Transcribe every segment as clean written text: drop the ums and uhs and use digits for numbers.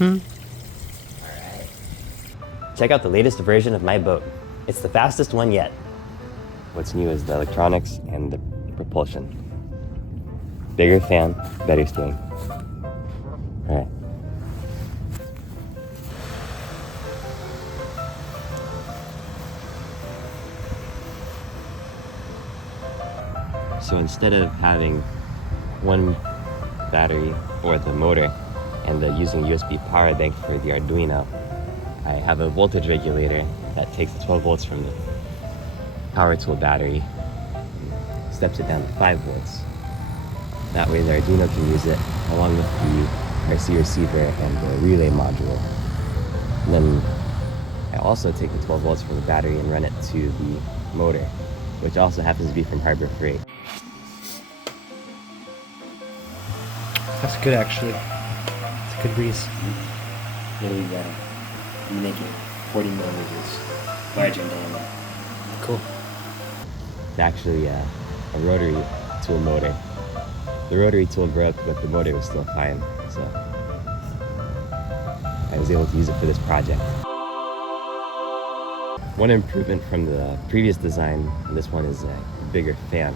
Alright. Check out the latest version of my boat. It's the fastest one yet. What's new is the electronics and the propulsion. Bigger fan, better steering. Alright. So instead of having one battery for the motor and using USB power bank for the Arduino, I have a voltage regulator that takes 12 volts from the power tool battery and steps it down to 5 volts. That way the Arduino can use it along with the RC receiver and the relay module. And then I also take the 12 volts from the battery and run it to the motor, which also happens to be from Harbor Freight. That's good, actually. It's a good breeze. Really, you make it 40 millimeters larger in diameter. Cool. It's actually a rotary tool motor. The rotary tool broke, but the motor was still fine, so I was able to use it for this project. One improvement from the previous design, this one is a bigger fan.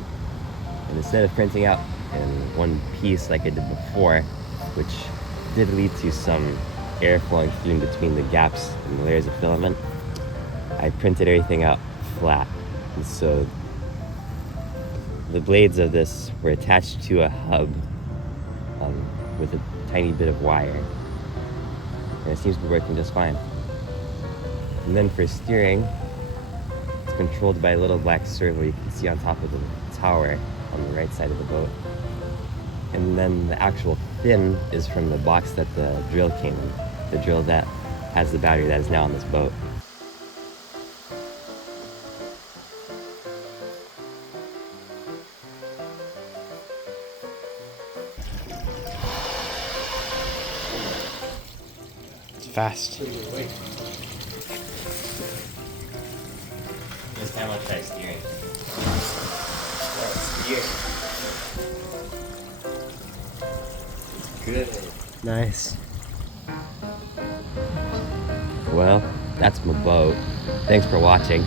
And instead of printing out in one piece like I did before, which did lead to some air flowing through in between the gaps in the layers of filament, I printed everything out flat. And so the blades of this were attached to a hub with a tiny bit of wire. And it seems to be working just fine. And then for steering, it's controlled by a little black servo you can see on top of the tower on the right side of the boat. And then the actual fin is from the box that the drill came in, the drill that has the battery that is now on this boat. It's fast. This time I'll try steering. Good. Nice. Well, that's my boat. Thanks for watching.